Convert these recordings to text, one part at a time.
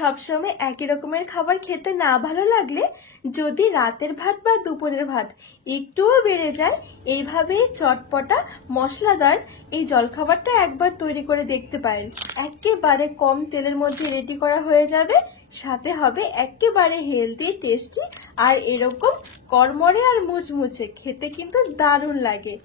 সবসময় একই রকমের খাবার খেতে না ভালো লাগলে যদি রাতের ভাত বা দুপুরের ভাত একটুও বেড়ে যায়, এইভাবে চটপটা মশলাদার এই জলখাবারটা একবার তৈরি করে দেখতে পারেন। একেবারে কম তেলের মধ্যে রেডি করা হয়ে যাবে, সাথে হবে একেবারে হেলদি, টেস্টি আর এরকম কড়মড়ে আর মুচমুচে, খেতে কিন্তু দারুণ লাগে।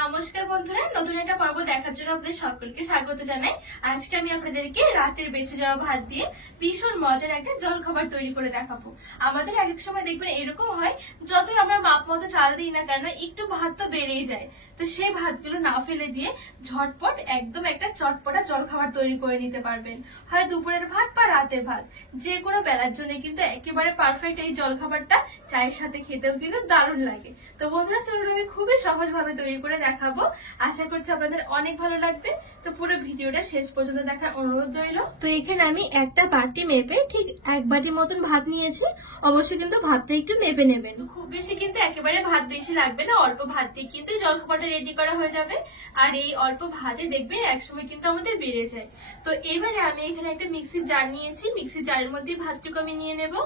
নমস্কার বন্ধুরা, নতুন একটা পর্ব দেখার জন্য আপনাদের সকলকে স্বাগত জানাই। আজকে আমি আপনাদেরকে রাতের বেঁচে যাওয়া ভাত দিয়ে ভীষণ মজার একটা জলখাবার তৈরি করে দেখাবো। আমাদের এক এক সময় দেখবেন এরকম হয়, যতই আমরা মাপ মতো চাল দিই না কেন একটু ভাত তো বেড়েই যায়। তো সেই ভাতগুলো না ফেলে দিয়ে ঝটপট একদম একটা চটপটা জলখাবার তৈরি করে নিতে পারবেন। হয় দুপুরের ভাত বা রাতের ভাত, যে কোনো বেলার জন্য কিন্তু একেবারে পারফেক্ট এই জলখাবারটা। চায়ের সাথে খেতেও কিন্তু দারুণ লাগে। তো বন্ধুরা চলুন আমি খুবই সহজভাবে তৈরি করে দেখাবো, আশা করছি আপনাদের অনেক ভালো লাগবে। তো পুরো ভিডিওটা শেষ পর্যন্ত দেখার অনুরোধ রইল। তো এখানে আমি একটা বাটি মেপে ঠিক এক বাটি মতন ভাত নিয়েছি। অবশ্যই কিন্তু ভাতটা একটু মেপে নেবেন, খুব বেশি কিন্তু একেবারে ভাত বেশি লাগবে না, অল্প ভাত দিয়ে কিন্তু জলখাবারটা রেডি করা হয়ে যাবে। আর এই অল্প ভাতে দেখবেন একসময় কিন্তু আমাদের বেড়ে যায়। তো এবারে আমি এখানে একটা মিক্সির জার নিয়েছি, মিক্সির জারের মধ্যে ভাতটুকু আমি নিয়ে নেব।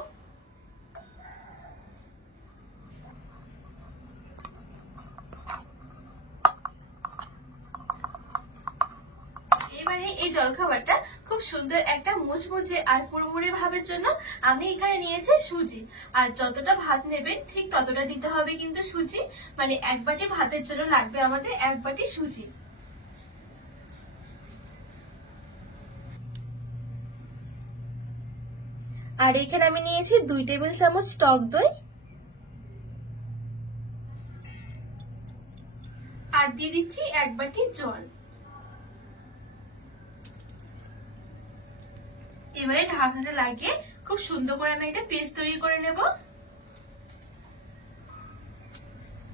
এবারে এই জলখাবারটা খুব সুন্দর একটা মুচমুচে আর মুড়মুড়ে ভাবের জন্য আমি এখানে নিয়েছি সুজি। আর যতটা ভাত নেবেন ঠিক ততটা দিতে হবে কিন্তু সুজি, মানে এক বাটি ভাতের জন্য লাগবে আমাদের এক বাটি সুজি। আর এখানে আমি নিয়েছি 2 টেবিল চামচ টক দই, আর দিয়ে দিচ্ছি এক বাটি জল। এবারে ঢাকনাটা লাগিয়ে খুব সুন্দর করে আমি একটা পেস্ট তৈরি করে নেব।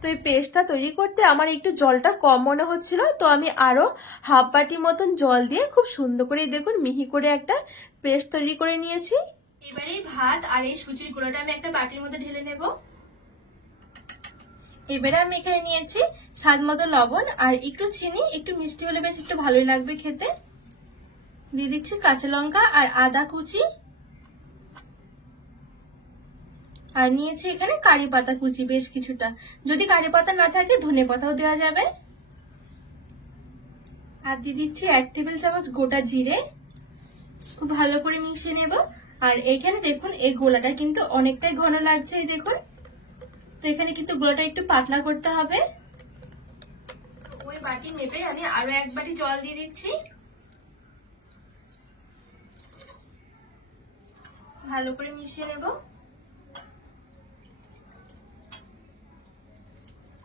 তো এই পেস্টটা তৈরি করতে আমার একটু জলটা কম মনে হচ্ছিল, তো আমি আরো হাফ বাটি মতন জল দিয়ে খুব সুন্দর করে দেখুন মিহি করে একটা পেস্ট তৈরি করে নিয়েছি। এবারে ভাত আর এই সুজির গুঁড়োটা আমি একটা বাটির মধ্যে ঢেলে নেব। এবারে আমি এখানে নিয়েছি স্বাদ মতো লবণ আর একটু চিনি, একটু মিষ্টি হলে বেশ একটু ভালোই লাগবে খেতে। দিয়ে দিচ্ছি কাঁচা লঙ্কা আর আদা কুচি, আর নিয়েছি এখানে কারি পাতা কুচি বেশ কিছুটা, যদি কারি পাতা না থাকে ধনে পাতাও দেওয়া যাবে। আর দিয়ে দিচ্ছি 1 টেবিল চামচ গোটা জিরে, খুব ভালো করে মিশিয়ে নেব। আর এখানে দেখুন এই গোলাটা কিন্তু অনেকটাই ঘন লাগছে, এই দেখুন। তো এখানে কিন্তু গোলাটা একটু পাতলা করতে হবে। ওই বাটি মেপে আমি আরো এক বাটি জল দিয়ে দিচ্ছি, ভালো করে মিশিয়ে নেব।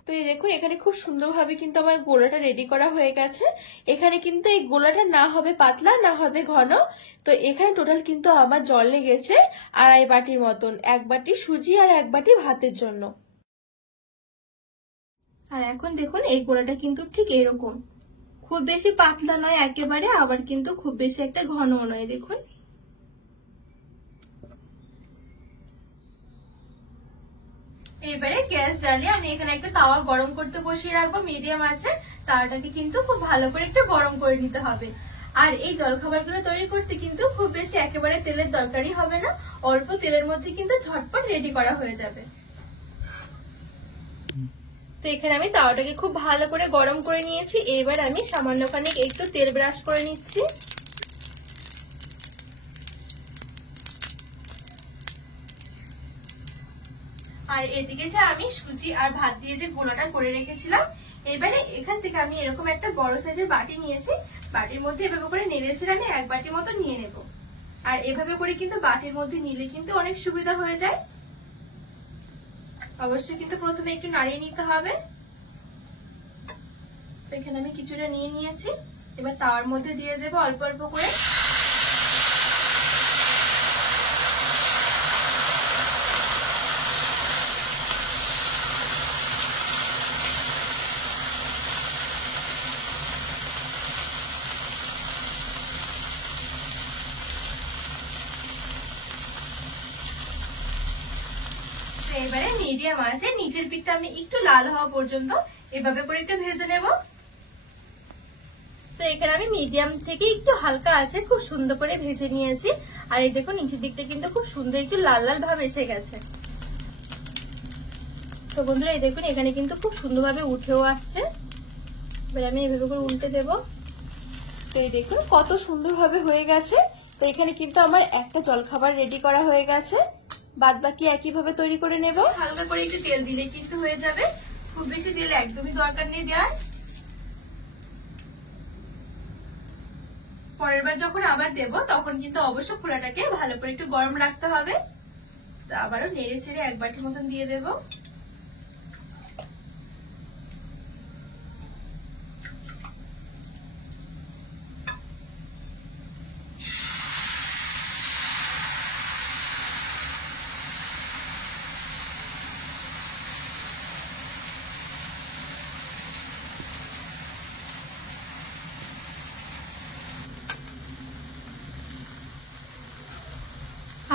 তো এই দেখুন এখানে খুব সুন্দরভাবে কিন্তু আমার গোলাটা রেডি করা হয়ে গেছে। এখানে কিন্তু এই গোলাটা না হবে পাতলা না হবে ঘন। তো এখানে টোটাল কিন্তু আমার জল লেগেছে 2.5 বাটির মতন, এক বাটি সুজি আর এক বাটি ভাতের জন্য। আর এখন দেখুন এই গোলাটা কিন্তু ঠিক এরকম, খুব বেশি পাতলা নয় একেবারে, আবার কিন্তু খুব বেশি একটা ঘনও নয়, দেখুন। এবারে গ্যাস জ্বালিয়ে আমি এখানে একটা তাওয়া গরম করতে বসিয়ে রাখবো মিডিয়াম আছে। তাওয়াটাকে কিন্তু খুব ভালো করে একটু গরম করে নিতে হবে। আর এই জলখাবারগুলো তৈরি করতে কিন্তু খুব বেশি একেবারে তেলের দরকারই হবে না, অল্প তেলের মধ্যে কিন্তু ঝটপট রেডি করা হয়ে যাবে। তো এখানে আমি তাওয়াটাকে খুব ভালো করে গরম করে নিয়েছি। এবার আমি সামান্য খানিক একটু তেল ব্রাশ করে নিচ্ছি। আর এদিকে যে আমি সুজি আর ভাত দিয়ে যে গোলাটা করে রেখেছিলাম, এবারে এখান থেকে আমি এরকম একটা বড় সাইজের বাটি নিয়েছি। বাটির মধ্যে এভাবে করে নেড়েছিলাম আমি এক বাটির মতো নিয়ে নেব। আর এভাবে করে কিন্তু বাটির মধ্যে নিলে কিন্তু অনেক সুবিধা হয়ে যায়। অবশ্যই কিন্তু প্রথমে একটু নাড়িয়ে নিতে হবে। তো এখানে আমি কিছুটা নিয়ে নিয়েছি, এবার তাওয়ার মধ্যে দিয়ে দেবো অল্প অল্প করে। এবারে মিডিয়াম আছে, নিচের পিঠটা আমি একটু লাল হওয়া পর্যন্ত এভাবে করে একটু ভেজে নেব। তো তো এখানে আমি মিডিয়াম থেকে একটু হালকা আছে খুব সুন্দর করে ভেজে নিয়েছি। আর এই দেখুন নিচের দিকটা কিন্তু খুব সুন্দর একটু লাল লাল ভাব এসে গেছে। তো বন্ধুরা এই দেখুন এখানে কিন্তু খুব সুন্দরভাবে উঠেও আসছে। এবার আমি এভাবে করে উল্টে দেব। তো এই দেখুন কত সুন্দরভাবে হয়ে গেছে। তো এখানে কিন্তু আমার একটা জলখাবার রেডি করা হয়ে গেছে, বাদ বাকি একইভাবে তৈরি করে নেব। হালকা করে একটু তেল দিলে কিন্তু হয়ে যাবে, খুব বেশি তেল একদমই দরকার নেই দেওয়ার। পরের বার যখন আবার দেব তখন কিন্তু অবশ্য খোলাটাকে ভালো করে একটু গরম রাখতে হবে। তো আবারও নেড়ে ছেড়ে এক বাটি মতন দিয়ে দেব।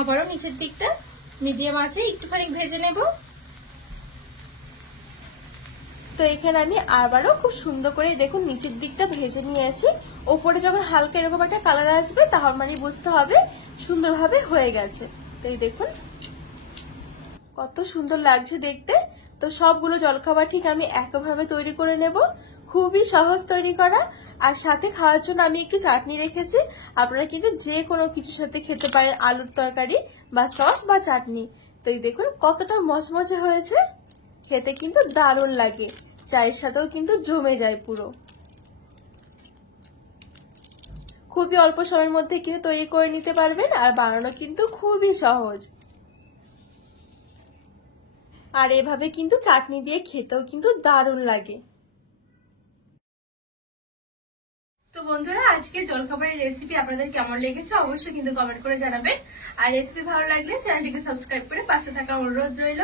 আবারও নিচের দিকটা মিডিয়াম আছে একটুখানি ভেজে নেব। তো এখানে আমি আবারও খুব সুন্দর করে দেখুন নিচের দিকটা ভেজে নিয়েছি। ওপরে যখন হালকা এরকম একটা কালার আসবে তার মানে বুঝতে হবে সুন্দরভাবে হয়ে গেছে। তো এই দেখুন কত সুন্দর লাগছে দেখতে। তো সবগুলো জলখাবার ঠিক আমি একইভাবে তৈরি করে নেব। খুবই সহজ তৈরি করা। আর সাথে খাওয়ার জন্য আমি একটু চাটনি রেখেছি। আপনারা কিন্তু যে কোনো কিছুর সাথে খেতে পারেন, আলুর তরকারি বা সস বা চাটনি। তো এই দেখুন কতটা মচমচে হয়েছে, খেতে কিন্তু দারুণ লাগে, চায়ের সাথেও কিন্তু জমে যায় পুরো। খুবই অল্প সময়ের মধ্যে কিন্তু তৈরি করে নিতে পারবেন, আর বানানো কিন্তু খুবই সহজ। আর এভাবে কিন্তু চাটনি দিয়ে খেতেও কিন্তু দারুণ লাগে। তো বন্ধুরা আজকে জলখাবারের রেসিপি আপনাদের কেমন লেগেছে অবশ্যই কিন্তু কমেন্ট করে জানাবেন। আর রেসিপি ভালো লাগলে চ্যানেলটিকে সাবস্ক্রাইব করে পাশে থাকা অনুরোধ রইল।